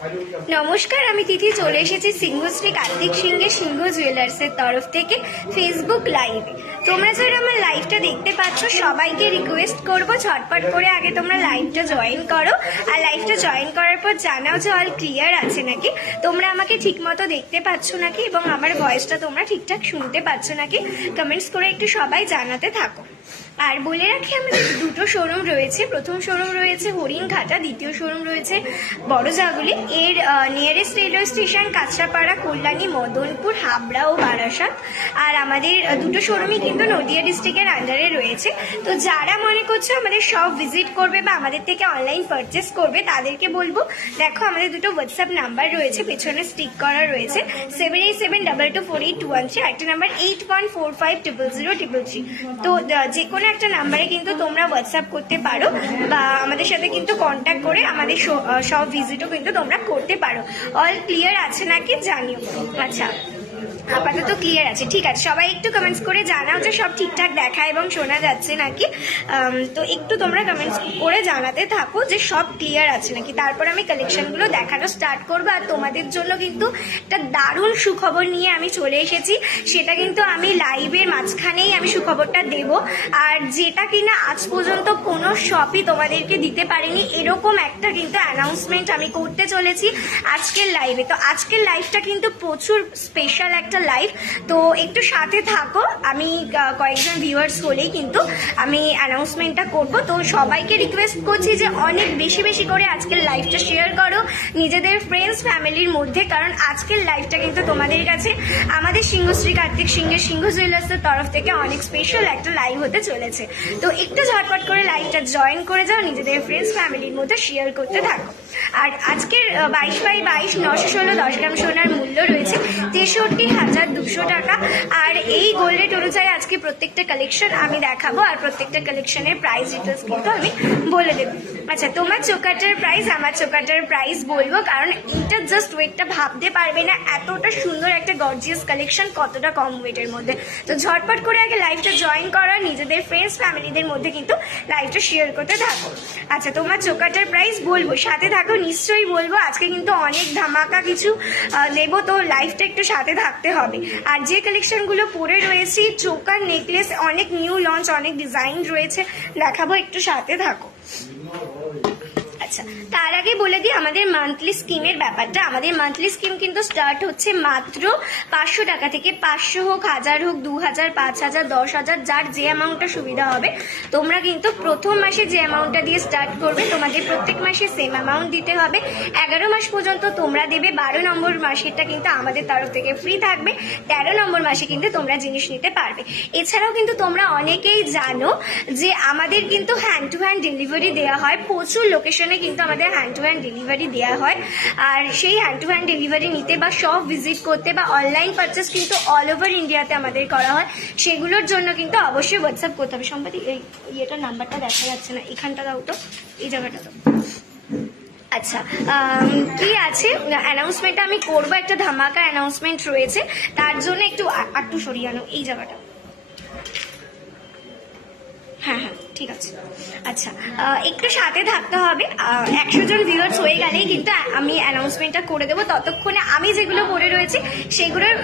নমস্কার, আমি তিথি চলে এসেছি সিংহশ্রী কার্তিক সিংহের সিংহ জুয়েলার্সের তরফ থেকে ফেসবুক লাইভে। তোমরা যারা আমার লাইভটা দেখতে পাচ্ছ সবাইকে রিকোয়েস্ট করবো ঝটপট করে আগে তোমরা লাইভটা জয়েন করো, আর লাইভটা জয়েন করার পর জানাও যে অল ক্লিয়ার আছে নাকি, তোমরা আমাকে ঠিক মতো দেখতে পাচ্ছ নাকি এবং আমার ভয়েসটা তোমরা ঠিকঠাক শুনতে পাচ্ছ নাকি, কমেন্টস করে একটু সবাই জানাতে থাকো। আর বলে রাখি আমাদের দুটো শোরুম রয়েছে, প্রথম শোরুম রয়েছে হরিণঘাটা, দ্বিতীয় শোরুম রয়েছে বড়জাগুলি। এর nearest railway station Kanchrapara, Kalyani, Madanpur, Habra ও বারাসাত। আর আমাদের দুটো শোরুমই কিন্তু নদিয়া ডিস্ট্রিক্টের আন্ডারে রয়েছে। তো যারা মনে করছো আমাদের শপ ভিজিট করবে বা আমাদের থেকে অনলাইন পারচেস করবে তাদেরকে বলবো, দেখো আমাদের দুটো হোয়াটসঅ্যাপ নাম্বার রয়েছে, পেছনে স্টিক করা রয়েছে 7872248213, একটা নাম্বার 8145000033। তো যে কোনো একটা নাম্বারে কিন্তু তোমরা হোয়াটসঅ্যাপ করতে পারো বা আমাদের সাথে কিন্তু কন্ট্যাক্ট করে আমাদের সব ভিজিটও কিন্তু তোমরা করতে পারো। অল ক্লিয়ার আছে নাকি জানিও। আচ্ছা, আপাতত ক্লিয়ার আছে, ঠিক আছে। সবাই একটু কমেন্টস করে জানাও যে সব ঠিকঠাক দেখা এবং শোনা যাচ্ছে নাকি। তো একটু তোমরা কমেন্টস করে জানাতে থাকো যে সব ক্লিয়ার আছে নাকি, তারপর আমি কালেকশনগুলো দেখানো স্টার্ট করবো। আর তোমাদের জন্য কিন্তু একটা দারুণ সুখবর নিয়ে আমি চলে এসেছি, সেটা কিন্তু আমি লাইভের মাঝখানেই আমি সুখবরটা দেব। আর যেটা কিনা আজ পর্যন্ত কোনো শপই তোমাদেরকে দিতে পারেনি, এরকম একটা কিন্তু অ্যানাউন্সমেন্ট আমি করতে চলেছি আজকের লাইভে। তো আজকের লাইভটা কিন্তু প্রচুর স্পেশাল একটা লাইভ, তো একটু সাথে থাকো। আমি কয়েকজন ভিউয়ার্স হলেই কিন্তু আমি অ্যানাউন্সমেন্টটা করব। তো সবাইকে রিকোয়েস্ট করছি যে অনেক বেশি বেশি করে আজকের লাইভটা শেয়ার করো নিজেদের ফ্রেন্ডস ফ্যামিলির মধ্যে, কারণ আজকের লাইভটা কিন্তু তোমাদের কাছে আমাদের সিংহশ্রী কার্তিক সিংহের সিংহ জুয়েলার্সের তরফ থেকে অনেক স্পেশাল একটা লাইভ হতে চলেছে। তো একটু ঝটপট করে লাইভটা জয়েন করে যাও, নিজেদের ফ্রেন্ডস ফ্যামিলির মধ্যে শেয়ার করতে থাকো। আর আজকের 22x22 916 10 গ্রাম সোনার মূল্য রয়েছে 63,200 টাকা। আর এই গোল্ড রেট অনুযায়ী আজকে প্রত্যেকটা কালেকশন আমি দেখাবো, আর প্রত্যেকটা কালেকশনের প্রাইস ডিটেলস কিন্তু আমি বলে দেবো। আচ্ছা, তোমার চোকাটার প্রাইস আমার চোকাটার প্রাইস বলবো, কারণ এইটা জাস্ট ওয়েটটা ভাবতে পারবে না এতটা সুন্দর একটা গর্জিয়াস কালেকশন কতটা কম ওয়েটের মধ্যে। তো ঝটপট করে আগে লাইভটা জয়েন করো, নিজেদের ফ্রেন্ডস ফ্যামিলিদের মধ্যে কিন্তু লাইভটা শেয়ার করতে থাকো। আচ্ছা, তোমার চোকাটার প্রাইস বলবো, সাথে থাকো, নিশ্চয়ই বলবো। আজকে কিন্তু অনেক ধামাকা কিছু দেবো, তো লাইভটা একটু সাথে থাকতে হবে। আর যে কালেকশনগুলো পরে রয়েছি, চোকার নেকলেস অনেক নিউ লঞ্চ, অনেক ডিজাইন রয়েছে, দেখাবো, একটু সাথে থাকো। আচ্ছা, তার আগে বলে দিই আমাদের মান্থলি স্কিমের ব্যাপারটা। আমাদের মান্থলি স্কিম কিন্তু স্টার্ট হচ্ছে মাত্র 500 টাকা থেকে। 500 হোক, 1000 হোক, 2000, 5000, 10,000, যার যে অ্যামাউন্টটা সুবিধা হবে। তোমরা কিন্তু প্রথম মাসে যে অ্যামাউন্টটা দিয়ে স্টার্ট করবে তোমাদের প্রত্যেক মাসে সেম অ্যামাউন্ট দিতে হবে। 11 মাস পর্যন্ত তোমরা দেবে। 12 নম্বর মাসেরটা কিন্তু আমাদের তরফ থেকে ফ্রি থাকবে। 13 নম্বর মাসে কিন্তু তোমরা জিনিস নিতে পারবে। এছাড়াও কিন্তু তোমরা অনেকেই জানো যে আমাদের কিন্তু হ্যান্ড টু হ্যান্ড ডেলিভারি দেওয়া হয়, প্রচুর লোকেশনে কিন্তু আমাদের হ্যান্ড টু হ্যান্ড ডেলিভারি দেওয়া হয়। আর সেই হ্যান্ড টু হ্যান্ড ডেলিভারি নিতে বা শপ ভিজিট করতে বা অনলাইন পারচেস কিন্তু অল ওভার ইন্ডিয়াতে আমাদের করা হয়, সেগুলোর জন্য কিন্তু অবশ্যই হোয়াটসঅ্যাপ করতে হবে। সম্পাদি এই ইয়েটার নাম্বারটা দেখা যাচ্ছে না, এখানটা দাও তো, এই জায়গাটা দাও। আচ্ছা, কি আছে অ্যানাউন্সমেন্টটা আমি করবো, একটা ধামাকা অ্যানাউন্সমেন্ট রয়েছে, তার জন্য একটু সরিয়ে আনো এই জায়গাটা। হ্যাঁ হ্যাঁ, ঠিক আছে। আচ্ছা, একটু সাথে থাকতে হবে। 100 জন ভিউয়ার্স হয়ে গেলেই কিন্তু আমি অ্যানাউন্সমেন্টটা করে দেবো। ততক্ষণে আমি যেগুলো পরে রয়েছে সেগুলোর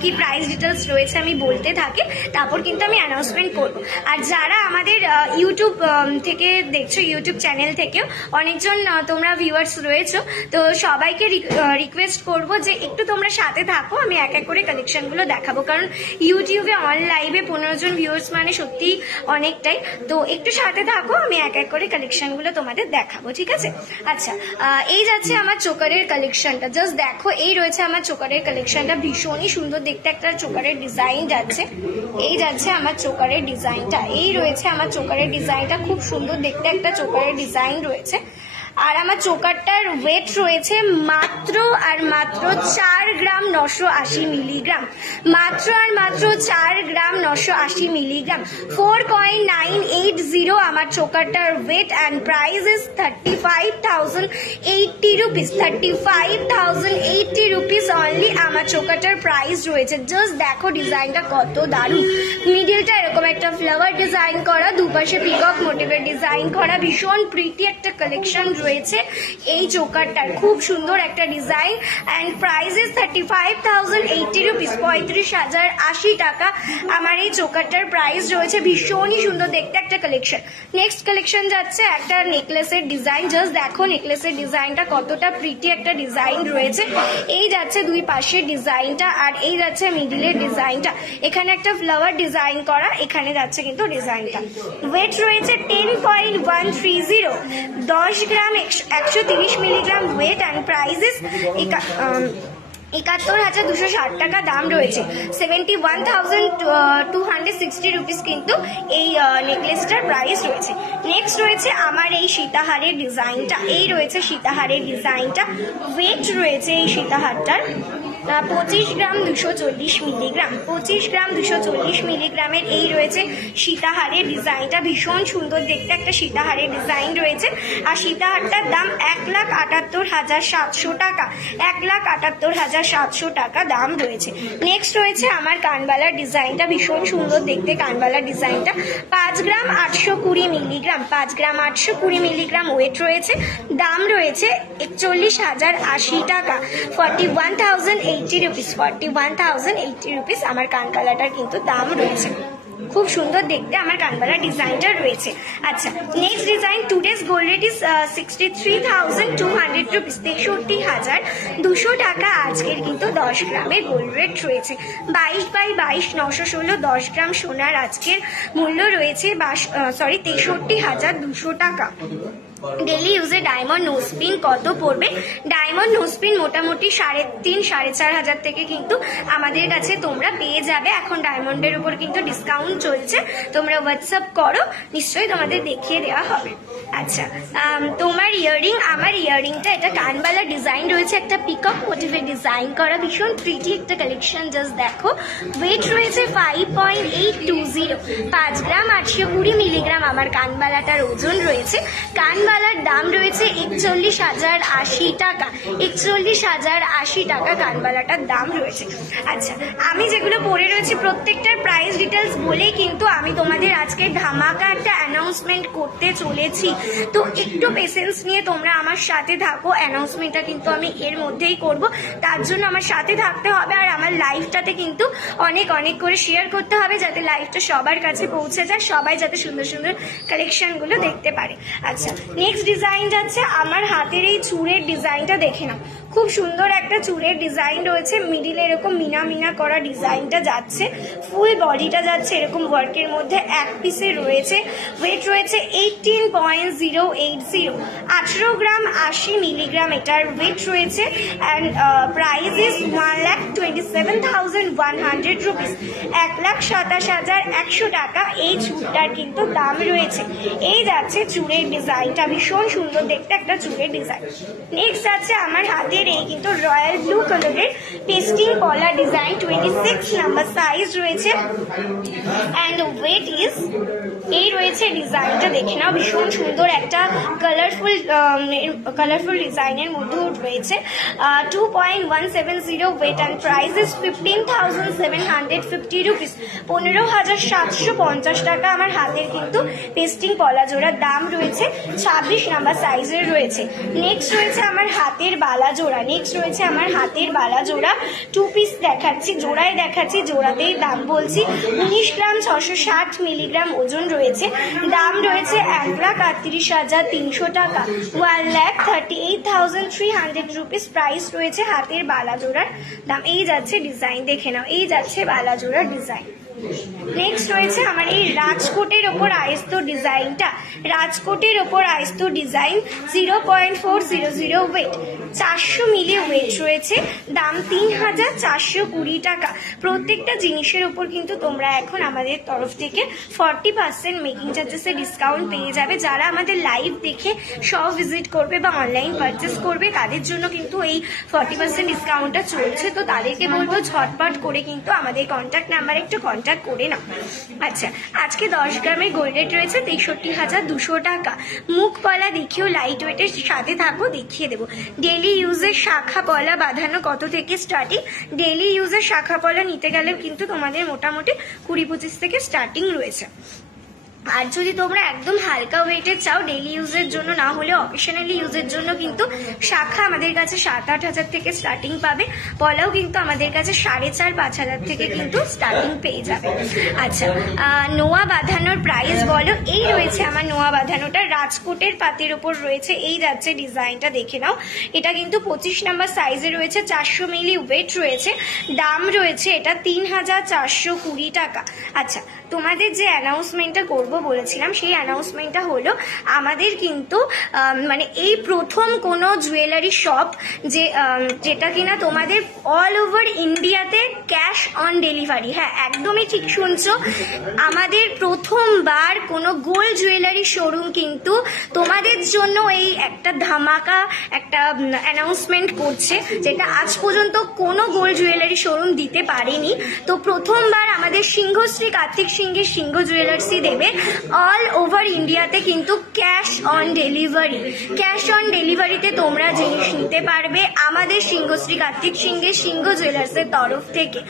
কি প্রাইস ডিটেলস রয়েছে আমি বলতে থাকি, তারপর কিন্তু আমি অ্যানাউন্সমেন্ট করবো। আর যারা আমাদের ইউটিউব থেকে দেখছো, ইউটিউব চ্যানেল থেকেও অনেকজন তোমরা ভিউয়ার্স রয়েছো, তো সবাইকে রিকোয়েস্ট করবো যে একটু তোমরা সাথে থাকো, আমি এক এক করে কালেকশনগুলো দেখাবো। কারণ ইউটিউবে অন লাইভে 15 জন ভিউয়ার্স মানে সত্যি অনেকটাই। তো একটু সাথে থাকো, আমি এক এক করে কালেকশনগুলো তোমাদের দেখাবো, ঠিক আছে। আচ্ছা, এই যাচ্ছে আমার চোকারের কালেকশনটা, জাস্ট দেখো, এই রয়েছে আমার চোকারের কালেকশনটা, ভীষণই সুন্দর দেখতে একটা চোকারের ডিজাইন যাচ্ছে। এই যাচ্ছে আমার চোকারের ডিজাইনটা, এই রয়েছে আমার চোকারের ডিজাইনটা, খুব সুন্দর দেখতে একটা চোকারের ডিজাইন রয়েছে। আর আমার চোকারটার ওয়েট রয়েছে মাত্র আর মাত্র 4 গ্রাম 980 মিলিগ্রাম, মাত্র আর মাত্র 4 গ্রাম 980 মিলিগ্রাম, 4.980 আমার চোকারটার weight. And price is 35,080 rupees, 35,080 rupees only আমার চোকারটার প্রাইস রয়েছে। জাস্ট দেখো ডিজাইনটা কত দারুণ, মিডিলটা এরকম একটা ফ্লাওয়ার ডিজাইন করা, দুপাশে পিকক মোটিভের ডিজাইন করা, ভীষণ প্রিটি একটা কালেকশন রয়েছে। রয়েছে এই চোকারটার, খুব সুন্দর একটা design and price is 35,080 rupees, 35,080 টাকা আমার এই চোকারটার প্রাইস রয়েছে। ভীষণই সুন্দর দেখতে একটা কালেকশন। নেক্সট কালেকশন যাচ্ছে একটা নেকলেসের ডিজাইন। জাস্ট দেখো নেকলেসের ডিজাইনটা কতটা প্রিটি একটা ডিজাইন রয়েছে। এই যাচ্ছে দুই পাশের ডিজাইনটা আর এই যাচ্ছে মিডিলের ডিজাইনটা, এখানে একটা ফ্লাওয়ার ডিজাইন করা, এখানে যাচ্ছে কিন্তু ডিজাইনটা। ওয়েট রয়েছে 10.130, 10 gram 130 milligram weight and price is 71,260 টাকা দাম রয়েছে। 71,260 রুপিস কিন্তু এই নেকলেসটার প্রাইস রয়েছে। নেক্সট রয়েছে আমার এই সীতাহারের ডিজাইনটা, এই রয়েছে সীতাহারের ডিজাইনটা। ওয়েট রয়েছে এই সীতাহারটার 25 গ্রাম 240 মিলিগ্রাম, 25 গ্রাম 240 মিলিগ্রামের এই রয়েছে সীতাহারের ডিজাইনটা। ভীষণ সুন্দর দেখতে একটা সীতাহারের ডিজাইন রয়েছে আর সীতাহারটার দাম 1,78,700 টাকা, 1,78,700 টাকা দাম রয়েছে। নেক্সট রয়েছে আমার কানবালার ডিজাইনটা, ভীষণ সুন্দর দেখতে কানবালার ডিজাইনটা। 5 গ্রাম 820 মিলিগ্রাম, 5 গ্রাম 820 মিলিগ্রাম ওয়েট রয়েছে, দাম রয়েছে 41,080 টাকা, 41,080 রুপিস, 41,080 রুপিস আমার কানকালাটার কিন্তু দাম রয়েছে। খুব সুন্দর দেখতে আমার কানবালার ডিজাইনটা রয়েছে। আচ্ছা next design, today's gold rate is 63,200 rupees, 63,200 টাকা আজকের কিন্তু 10 গ্রামের গোল্ড রেট রয়েছে। 22/22 916 10 গ্রাম সোনার আজকের মূল্য রয়েছে 63,200 টাকা। ডেলি ইউজে ডায়মন্ড নোজপিন কত পড়বে? ডায়মন্ড নোজপিন মোটামুটি 3,500-4,500 থেকে কিন্তু আমাদের কাছে তোমরা পেয়ে যাবে। এখন ডায়মন্ডের উপর কিন্তু ডিসকাউন্ট চলছে, তোমরা হোয়াটসঅ্যাপ করো, নিশ্চয়ই তোমাদের দেখিয়ে দেওয়া হবে। আচ্ছা তোমার ইয়াররিং, আমার ইয়াররিংটা এটা কানবালা ডিজাইন রয়েছে, একটা পিকক মোটিভের ডিজাইন করা, ভীষণ প্রিটি একটা কালেকশন। জাস্ট দেখো ওয়েট রয়েছে 5.820, 5 গ্রাম 820 মিলিগ্রাম আমার কানবালাটার ওজন রয়েছে। কানবালার দাম রয়েছে 41,080 টাকা, 41,080 টাকা কানবালাটার দাম রয়েছে। আচ্ছা আমি যেগুলো পরে রয়েছে প্রত্যেকটার প্রাইস ডিটেলস বলেই কিন্তু আমি তোমাদের আজকে ধামাকা একটা অ্যানাউন্সমেন্ট করতে চলেছি, তো একটু পেশেন্স নিয়ে তোমরা আমার সাথে থাকো। অ্যানাউন্সমেন্টটা কিন্তু আমি এর মধ্যেই করব, তার জন্য আমার সাথে থাকতে হবে আর আমার লাইভটাতে কিন্তু অনেক অনেক করে শেয়ার করতে হবে যাতে লাইভটা সবার কাছে পৌঁছে যায়, সবাই যাতে সুন্দর সুন্দর কালেকশনগুলো দেখতে পারে। আচ্ছা নেক্সট ডিজাইন যাচ্ছে আমার হাতের এই চুড়ের ডিজাইনটা, দেখে নাও খুব সুন্দর একটা চুড়ের ডিজাইন রয়েছে, মিডিলে এরকম মিনা মিনা করা ডিজাইনটা যাচ্ছে, ফুল বডিটা যাচ্ছে এরকম ওয়ার্কের মধ্যে এক পিসে রয়েছে। ওয়েট রয়েছে 18.080, 18 গ্রাম 80 মিলিগ্রাম এটার ওয়েট রয়েছে অ্যান্ড প্রাইস ইজ 1,27,100 রুপিস, 1,27,100 টাকা এই চুড়টার কিন্তু দাম রয়েছে। এই যাচ্ছে চুড়ের ডিজাইনটা, ভীষণ সুন্দর দেখতে একটা চুড়ের ডিজাইন। নেক্সট আছে আমার হাতের এই কিন্তু রয়্যাল ব্লু কালারের পেস্টিং কলার ডিজাইন, 26 নাম্বার সাইজ রয়েছে অ্যান্ড ওয়েট ইজ, এই রয়েছে ডিজাইনটা দেখে নাও, ভীষণ সুন্দর একটা কালারফুল ডিজাইনের মধ্যেও রয়েছে। 2.170 weight and price is 15,750 rupees, 15,750 টাকা আমার হাতের কিন্তু পেস্টিং কলা জোড়ার দাম রয়েছে। 26 নাম্বার সাইজের রয়েছে। নেক্সট রয়েছে আমার হাতের বালা জোড়া, নেক্সট রয়েছে আমার হাতের বালা জোড়া, 2 পিস দেখাচ্ছি, জোড়ায় দেখাচ্ছি, জোড়াতেই দাম বলছি। 19 গ্রাম 660 মিলিগ্রাম ওজন রয়েছে, দাম রয়েছে 1,38,300 টাকা, 1,38,300 রুপিস প্রাইস রয়েছে হাতের বালা জোড়ার দাম। এই যাচ্ছে ডিজাইন দেখে নাও, এই যাচ্ছে বালা জোড়ার ডিজাইন। নেক্সট রয়েছে আমার এই রাজকোটের ওপর আয়স্ত ডিজাইনটা, রাজকোটের ওপর আয়স্ত ডিজাইন, 0.400 ওয়েট, 400 মিলি ওয়েট রয়েছে, দাম 3,420 টাকা। প্রত্যেকটা জিনিসের উপর কিন্তু তোমরা এখন আমাদের তরফ থেকে 40% মেকিং চার্জেসের ডিসকাউন্ট পেয়ে যাবে। যারা আমাদের লাইভ দেখে শপ ভিজিট করবে বা অনলাইন পারচেস করবে তাদের জন্য কিন্তু এই 40% ডিসকাউন্টটা চলছে, তো তাদেরকে বলবো ঝটপট করে কিন্তু আমাদের কন্ট্যাক্ট নাম্বারে একটু কন্ট্যাক্ট করে নাও। আচ্ছা আজকে 10 গ্রামের গোল্ড রেট রয়েছে 63,200 টাকা। মুখ পলা দেখিও লাইট ওয়েটের সাথে থাকো, দেখিয়ে দেবো। ডেলি ইউজের শাখা পলা বাঁধানো কত থেকে স্টার্টিং? ডেলি ইউজের শাখা পলা নিতে গেলে কিন্তু তোমাদের মোটামুটি 20-25 থেকে স্টার্টিং রয়েছে। আর যদি তোমরা একদম হালকা ওয়েটের চাও, ডেইলি ইউজের জন্য না হলে অকেশনালি ইউজের জন্য, কিন্তু শাখা আমাদের কাছে 7-8 হাজার থেকে স্টার্টিং পাবে, পলাও কিন্তু আমাদের কাছে 4.5-5 হাজার থেকে কিন্তু স্টার্টিং পেয়ে যাবে। আচ্ছা, নোয়া বাঁধানোর প্রাইস বলো। এই রয়েছে আমার নোয়া বাঁধানোটা, রাজকোটের পাতের ওপর রয়েছে, এই যাচ্ছে ডিজাইনটা, দেখে নাও। এটা কিন্তু 25 নাম্বার সাইজে রয়েছে, 400 মিলি ওয়েট রয়েছে, দাম রয়েছে এটা 3,420 টাকা। আচ্ছা, তোমাদের যে অ্যানাউন্সমেন্টটা করব বলেছিলাম, সেই অ্যানাউন্সমেন্টটা হলো আমাদের কিন্তু মানে এই প্রথম কোনো জুয়েলারি শপ যেটা কিনা তোমাদের অল ওভার ইন্ডিয়াতে ক্যাশ অন ডেলিভারি। হ্যাঁ, একদমই ঠিক শুনছো, আমাদের প্রথমবার কোনো গোল্ড জুয়েলারি শোরুম কিন্তু তোমাদের জন্য এই একটা ধামাকা একটা অ্যানাউন্সমেন্ট করছে, যেটা আজ পর্যন্ত কোনো গোল্ড জুয়েলারি শোরুম দিতে পারেনি। তো প্রথমবার আমাদের সিংহশ্রী কার্তিক সিংহের সিংহ জুয়েলার্সই দেবে অল ওভার ইন্ডিয়াতে কিন্তু cash on delivery. Cash on ডেলিভারিতে তোমরা জিনিস নিতে পারবে আমাদের সিংহশ্রী কার্তিক সিংহের সিংহ জুয়েলার্সের তরফ থেকে।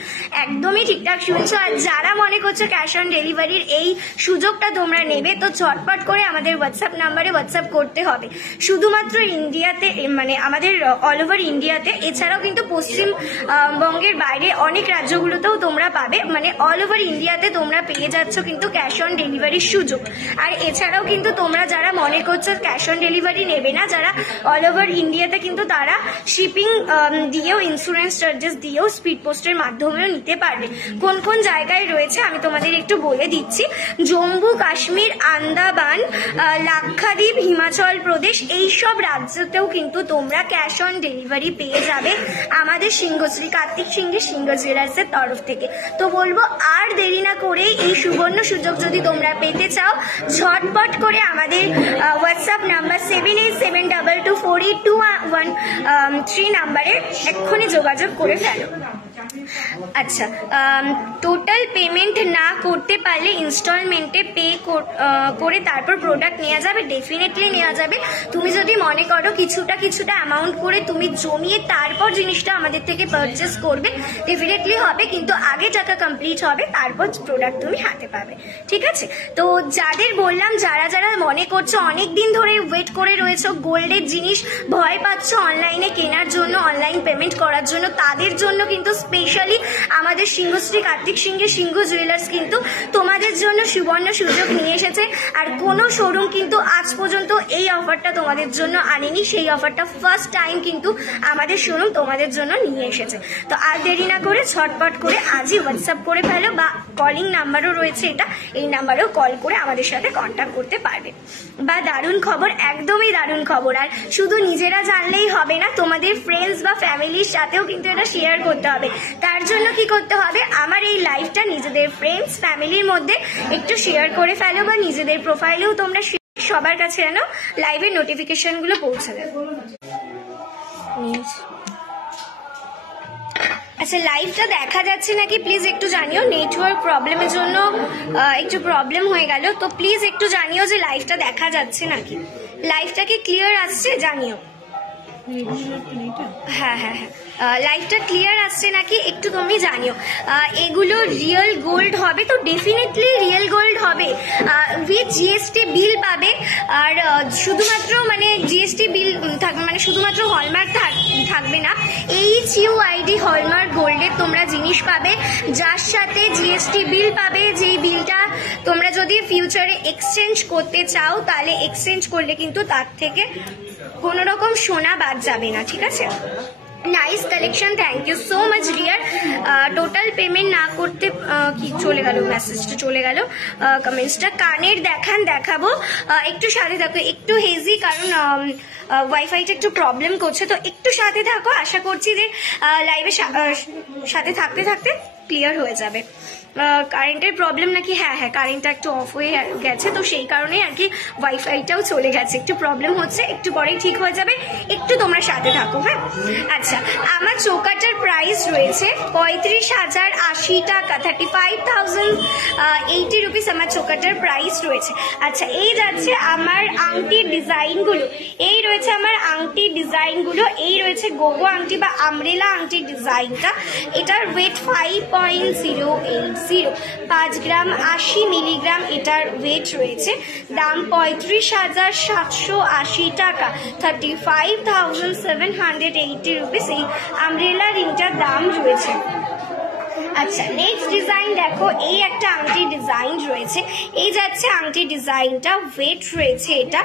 একদমই ঠিকঠাক শুনছো। আর যারা মনে করছো ক্যাশ অন ডেলিভারির এই সুযোগটা তোমরা নেবে, তো ঝটপট করে আমাদের হোয়াটসঅ্যাপ নাম্বারে হোয়াটসঅ্যাপ করতে হবে। শুধুমাত্র ইন্ডিয়াতে, মানে আমাদের অল ওভার ইন্ডিয়াতে, এছাড়াও কিন্তু পশ্চিমবঙ্গের বাইরে অনেক রাজ্যগুলোতেও তোমরা পাবে, মানে অল ওভার ইন্ডিয়াতে তোমরা পেয়ে যাচ্ছ কিন্তু ক্যাশ অন ডেলিভারির সুযোগ। আর এছাড়াও কিন্তু তোমরা যারা মনে করছো ক্যাশ অন ডেলিভারি নেবে না, যারা অল ওভার ইন্ডিয়াতে, কিন্তু তারা শিপিং দিয়েও, ইন্স্যুরেন্স চার্জেস দিয়েও, স্পিড পোস্টের মাধ্যমেও নিতে পারবে। কোন কোন জায়গায় রয়েছে আমি তোমাদের একটু বলে দিচ্ছি। জম্মু কাশ্মীর, আন্দামান, লাক্ষাদ্বীপ, হিমাচল প্রদেশ, এইসব রাজ্যতেও কিন্তু তোমরা ক্যাশ অন ডেলিভারি পেয়ে যাবে আমাদের সিংহশ্রী কার্তিক সিংহের সিংহ জুয়েলার্সের তরফ থেকে। তো বলবো আর দেরি না করে এই সুবর্ণ সুযোগ যদি তোমরা পেতে চাও, ঝটপট করে আমাদের হোয়াটসঅ্যাপ নাম্বার 7872482113 নাম্বারে এক্ষুনি যোগাযোগ করে ফেলো। আচ্ছা, টোটাল পেমেন্ট না করতে পারলে ইনস্টলমেন্টে পে করে তারপর প্রোডাক্ট নেওয়া যাবে, ডেফিনেটলি নেওয়া যাবে। তুমি যদি মনে করো কিছুটা অ্যামাউন্ট করে তুমি জমিয়ে তারপর জিনিসটা আমাদের থেকে পারচেস করবে, ডেফিনেটলি হবে, কিন্তু আগে টাকা কমপ্লিট হবে, তারপর প্রোডাক্ট তুমি হাতে পাবে। ঠিক আছে? তো যাদের বললাম, যারা যারা মনে করছো অনেক দিন ধরে ওয়েট করে রয়েছো গোল্ডের জিনিস, ভয় পাচ্ছ অনলাইনে কেনার জন্য, অনলাইন পেমেন্ট করার জন্য, তাদের জন্য কিন্তু স্পেশালি আমাদের সিংহশ্রী কার্তিক সিংহের সিংহ জুয়েলার্স কিন্তু তোমাদের জন্য সুবর্ণ সুযোগ নিয়ে এসেছে। আর কোনো শোরুম কিন্তু আজ পর্যন্ত এই অফারটা তোমাদের জন্য আনেনি, সেই অফারটা ফার্স্ট টাইম কিন্তু আমাদের শোরুম তোমাদের জন্য নিয়ে এসেছে। তো আর দেরি না করে ঝটপট করে আজই হোয়াটসঅ্যাপ করে ফেলো, বা কলিং নাম্বারও রয়েছে এটা, এই নাম্বারেও কল করে আমাদের সাথে কন্ট্যাক্ট করতে পারবে। বা দারুণ খবর, একদমই দারুণ খবর। আর শুধু নিজেরা জানলেই হবে না, তোমাদের ফ্রেন্ডস বা ফ্যামিলির সাথেও কিন্তু এটা শেয়ার করতে হবে। তার জন্য কি করতে হবে, আমার এই লাইভটা নিজেদের ফ্রেন্ডস ফ্যামিলির মধ্যে একটু শেয়ার করে ফেলো, বা নিজেদের প্রোফাইলেও তোমরা সবার কাছে যেন লাইভের নোটিফিকেশনগুলো পৌঁছে দেবে। আচ্ছা, লাইভটা দেখা যাচ্ছে নাকি প্লিজ একটু জানিও, নেটওয়ার্ক প্রবলেমের জন্য একটু প্রবলেম হয়ে গেল, তো প্লিজ একটু জানিও যে লাইভটা দেখা যাচ্ছে নাকি, লাইভটা কি ক্লিয়ার আসছে জানিও। হ্যাঁ হ্যাঁ হ্যাঁ, লাইভটা ক্লিয়ার আসছে নাকি একটু তুমি জানিও। এগুলো রিয়েল গোল্ড হবে, তো ডেফিনেটলি রিয়েল গোল্ড হবে, উইথ জিএসটি বিল পাবে। আর শুধুমাত্র মানে জিএসটি বিল থাকবে, মানে শুধুমাত্র হলমার্ক থাকবে না, HUID হলমার্ক গোল্ডের তোমরা জিনিস পাবে, যার সাথে জিএসটি বিল পাবে। যেই বিলটা তোমরা যদি ফিউচারে এক্সচেঞ্জ করতে চাও, তাহলে এক্সচেঞ্জ করলে কিন্তু তার থেকে কোনো রকম সোনা বাদ যাবে না। ঠিক আছে? Nice collection, thank you so much dear. Total payment না করতে কি চলে গেল, মেসেজটা চলে গেল, কমেন্টসটা। কানের দেখাবো, একটু সাথে থাকো, একটু হেজি, কারণ ওয়াইফাইটা একটু প্রবলেম করছে, তো একটু সাথে থাকো। আশা করছি যে লাইভে সাথে থাকতে থাকতে ক্লিয়ার হয়ে যাবে। কারেন্টের প্রবলেম নাকি? হ্যাঁ হ্যাঁ, কারেন্টটা একটু অফ হয়ে গেছে, তো সেই কারণেই আর কি ওয়াইফাইটাও চলে গেছে, একটু প্রবলেম হচ্ছে, একটু পরেই ঠিক হয়ে যাবে, একটু তোমরা সাথে থাকো। হ্যাঁ, আচ্ছা, আমার চোকাটার প্রাইস রয়েছে 35,080 টাকা, 35,080 রুপিস আমার চোকাটার প্রাইস রয়েছে। আচ্ছা, এই যাচ্ছে আমার আংটির ডিজাইনগুলো, এই রয়েছে আমার আংটির ডিজাইনগুলো, এই রয়েছে গোগো আংটি বা আমরেলা আংটির ডিজাইনটা, এটার ওয়েট 5.08 5 গ্রাম 80 মিলিগ্রাম এটার ওয়েট রয়েছে। দাম 35,780 টাকা, 35,780 রুপিস এই আমব্রেলা রিংটার দাম রয়েছে। আচ্ছা, নেক্সট ডিজাইন দেখো, এই একটা আংটি ডিজাইন রয়েছে। এই যাচ্ছে আংটি ডিজাইনটা, ওয়েট রয়েছে এটা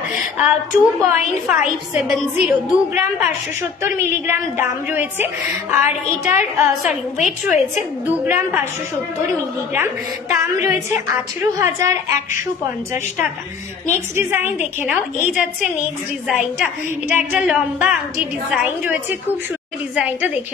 2.570, 2 গ্রাম 570 মিলিগ্রাম দাম রয়েছে। আর এটার ওয়েট রয়েছে 2 গ্রাম 570 মিলিগ্রাম, দাম রয়েছে 18,150 টাকা। নেক্সট ডিজাইন দেখে নাও, এই যাচ্ছে নেক্সট ডিজাইনটা। এটা একটা লম্বা আংটি ডিজাইন রয়েছে, খুব সুন্দর ডিজাইনটা দেখে